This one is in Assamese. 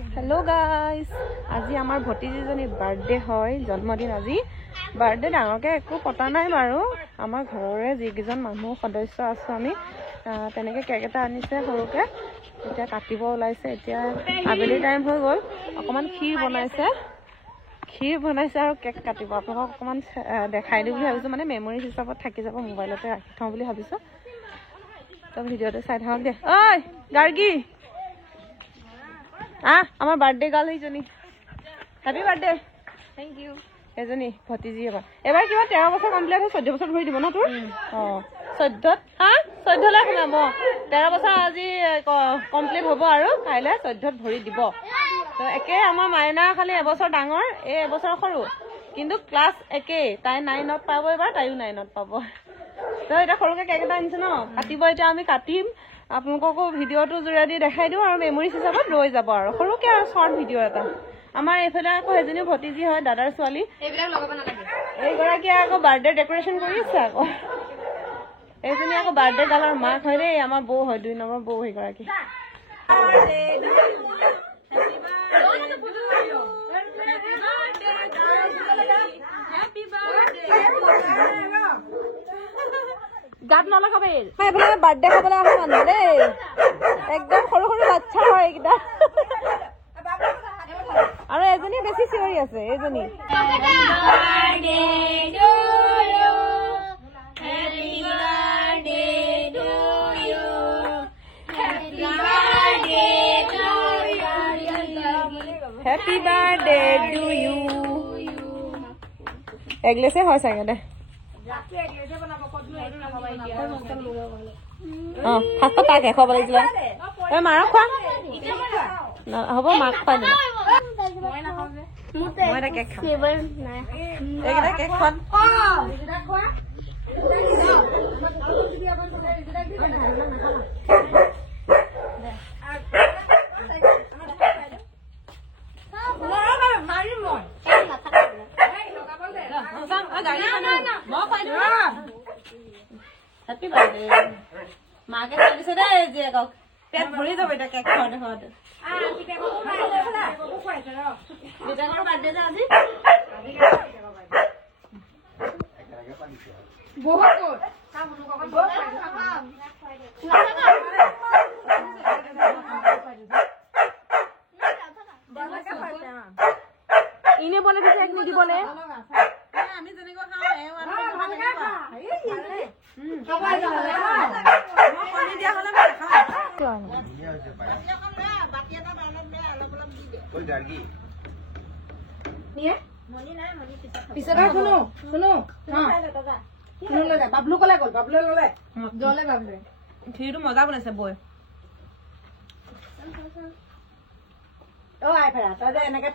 हेलो गाइस আজি আমাৰ ভতিজীজনী বাৰ্থডে হয় জন্মদিন আজি বাৰ্থডে ডাঙৰকে একো পতা নাই বাৰু আমাৰ ঘৰৰে যিকেইজন মানুহ সদস্য আছো আমি তেনেকে কেক এটা আনিছে সৰুকে এতিয়া কাটিব ওলাইছে এতিয়া আবেলি টাইম হৈ গল অকমান ক্ষীৰ বনাইছে আৰু কেক কাটিব আপোনাক অকমান দেখাই দিও বুলি ভাবিছো মানে মেমৰি হিচাপত থাকি যাব মোবাইলতে ৰাখি থওঁ বুলি ভাবিছো তো ভিডিওটো চাই থাকক দে ঐ গাৰ্গী আমাৰ বাৰ্থডে গাৰ্ল এইজনী হ্যাপি বাৰ্থডে থ্যাংক ইউ এজনী ভতিজী এবাৰ কিবা 13 বছৰ কমপ্লিট হৈ 14 বছৰ ধৰি দিব ন তোৰ 14 লে সোমাব 13 বছৰ আজি কমপ্লিট হ'ব আৰু কাইলে 14ত ভৰি দিব তো একে আমাৰ মাইনা খালি এবছৰ ডাঙৰ এই এবছৰ সৰু কিন্তু ক্লাছ একে তাই 9ত পাব এবাৰ তাইও 9ত পাব তো এটা সৰুকে কেক এটা আনিছে ন কাটিব এতিয়া আমি কাটিম আপোনালোককো ভিডিওটো জুৰা দি দেখাই দিও আৰু মেমৰিজ হিচাপত ৰৈ যাব আৰু সৰুকে আৰু শৰ্ট ভিডিও এটা আমাৰ এফালে আকৌ এজনী ভতিজী হয় দাদাৰ ছোৱালী এইবিলাক লগাব নালাগে এইগৰাকী আকৌ বাৰ্থডে ডেকোৰেশন কৰি আছে আকৌ এজনী আকৌ বাৰ্থডে গালৰ মাক হয় দেই আমাৰ বৌ হয় 2 নম্বৰ বৌ এইগৰাকী গাত নলগাবে এফালে বাৰ্থডে খাবলৈ আহে মানুহ দেই একদম সৰু সৰু বাচ্চা হয় এইকেইটা আৰু এজনী বেছি চিঞৰি আছে এজনী হ্যাপি বাৰ্থডে টু ইউ এগলেছে হয় চাগে দে ফাৰ্ষ্ট তাক এশ বনাইছিল মাৰক খোৱা হ'ব মাক খুৱাই দিলে মই এটা কেক খাম এইকেইটা কেক খোৱাম হ্যাপি বাৰ্থডে মাকে চলিছে দেই যে পেট ভৰি যাব এতিয়া কেক খোৱাতে খোৱাতে দেউতাকৰ বাৰ্থডে যে আজি বহুত ইনে বলে দিছে এক নিদিবলে আমি যেনেকৈ খাওঁ বাবলু কলে গল বাবলু ললে জলে বাবলু ঠিটো মজা বনাইছে বৈ আই ফেৰা তই যে এনেকে